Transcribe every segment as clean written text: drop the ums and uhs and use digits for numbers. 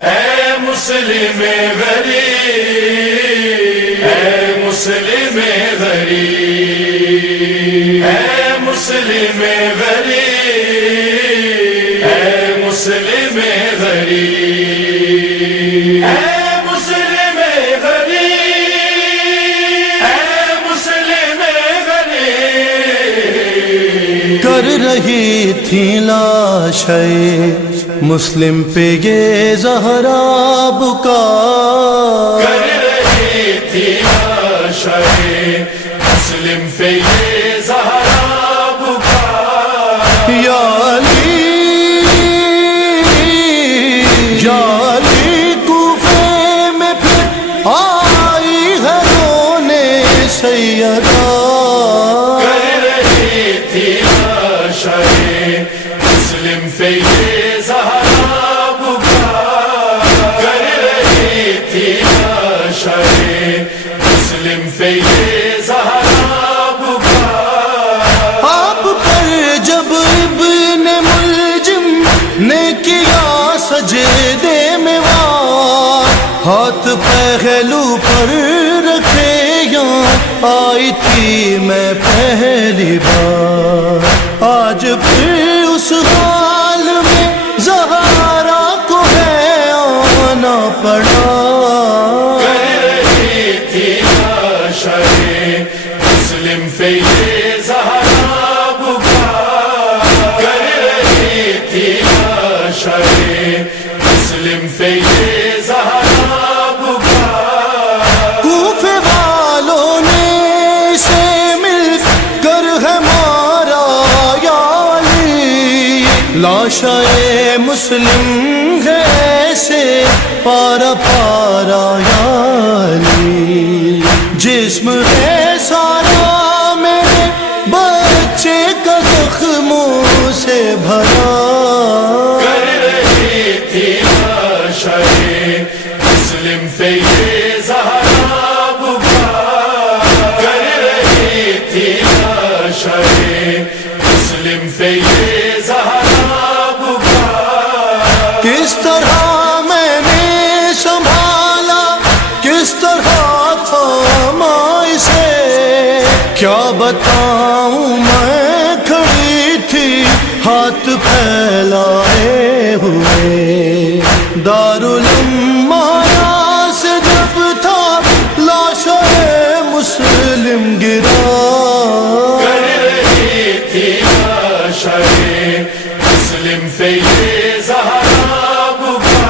اے مسلم غریب، اے مسلم غریب، اے مسلم غریب، اے مسلم غریب، اے مسلم غریب، اے مسلم غریب۔ کر رہی تھی لاشیں مسلم پہ یہ زہرا بکا، کر رہی تھی لاشیں مسلم پہ یہ زہرا بکا، یا علی یا علی کوفے میں پھر آئی ہے رونے سیدہ، کر رہی تھی لاشیں مسلم پہ یہ زہرا بکا، کر رہی تھی لاشیں مسلم پہ یہ زہرا بکا۔ آپ پر جب ابن ملجم نے کیا سجدے میں وار، ہاتھ پہلو پر رکھے یہاں آئی تھی میں پہلی بار، آج پھر اس حال میں زہرا کو ہے آنا پڑا، کر رہی تھی لاشیں مسلم پہ یہ زہرا بکا، کر رہی تھی لاشیں مسلم پہ یہ زہرا بکا۔ کوفے والوں نے اسے مل کر ہے مارا یا علی، لاشیں مسلم ہے سے پارا پارا یا علی، جسم ہے سارا میرے بچے کا زخموں سے بھرا، کر رہی تھی لاشیں مسلم پہ یہ زہرا بکا، کر رہی تھی لاشیں مسلم پہ یہ زہرا بکا۔ کس طرح میں نے سنبھالا، کس طرح تھاما اسے، کیا بتاؤں میں کھڑی تھی ہاتھ پھیلائے ہوئے، دارالمارا سے جب تھا لاشیں مسلم گرا، کر رہی تھی لاشیں مسلم پہ یہ زہرا بکا،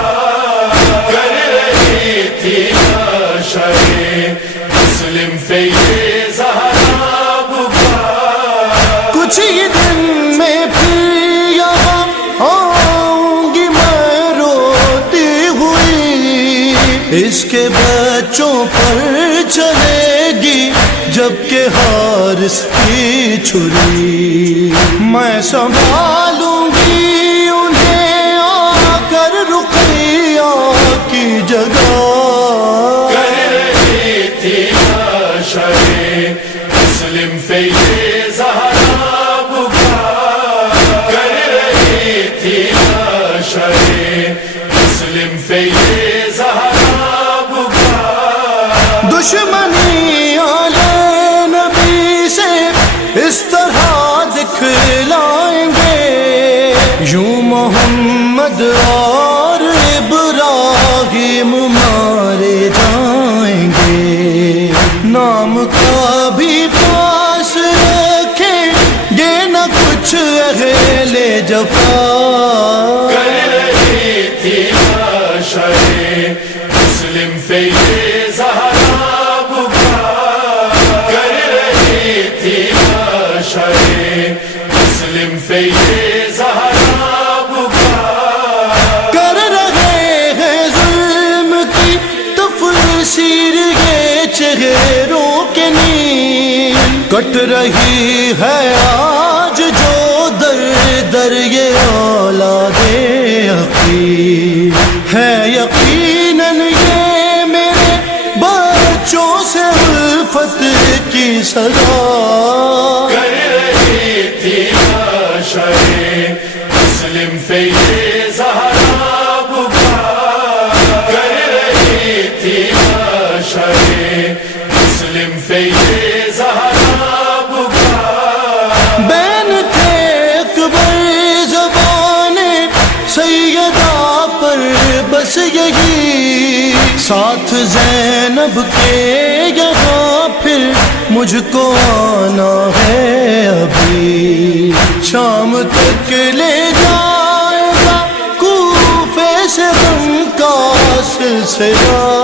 کر رہی تھی لاشیں مسلم پہ یہ زہرا بکا۔ کچھ ہی دن میں پھر یہاں آؤں گی میں روتی ہوئی، اس کے بچوں پر چلے گی جبکہ حارث کی چھری، میں سنبھالوں گی انہیں آ کر رقیہ کی جگہ، کر رہی تھی لاشیں مسلم پہ یہ زہرا بکا، کر رہی تھی لاشیں مسلم پہ یہ زہرا بکا۔ دشمنی آلے نبی سے اس طرح دکھلائیں گے، یوں محمد اور ابراہیم مارے جائیں گے، نام کا بھی پاس رکھیں گے نہ کچھ اہل جفا، کر رہی تھی لاشیں مسلم پہ یہ زہرا بکا، کر رہی تھی لاشیں مسلم پہ یہ زہرا بکا۔ کر رہے ہیں ظلم کی تفسیر یہ چہروں کے نیل، کٹ رہی ہے آج جو در در یہ اولاد عقیل، ہے یقیناً یہ میرے بچوں سے الفت کی سزا، کر رہی تھی لاشیں مسلم پہ یہ زہرا بکا، بس یہی ساتھ زینب کے یہاں پھر مجھ کو آنا ہے ابھی شام تک لے جائے گا کوفے سے غم کا سلسلہ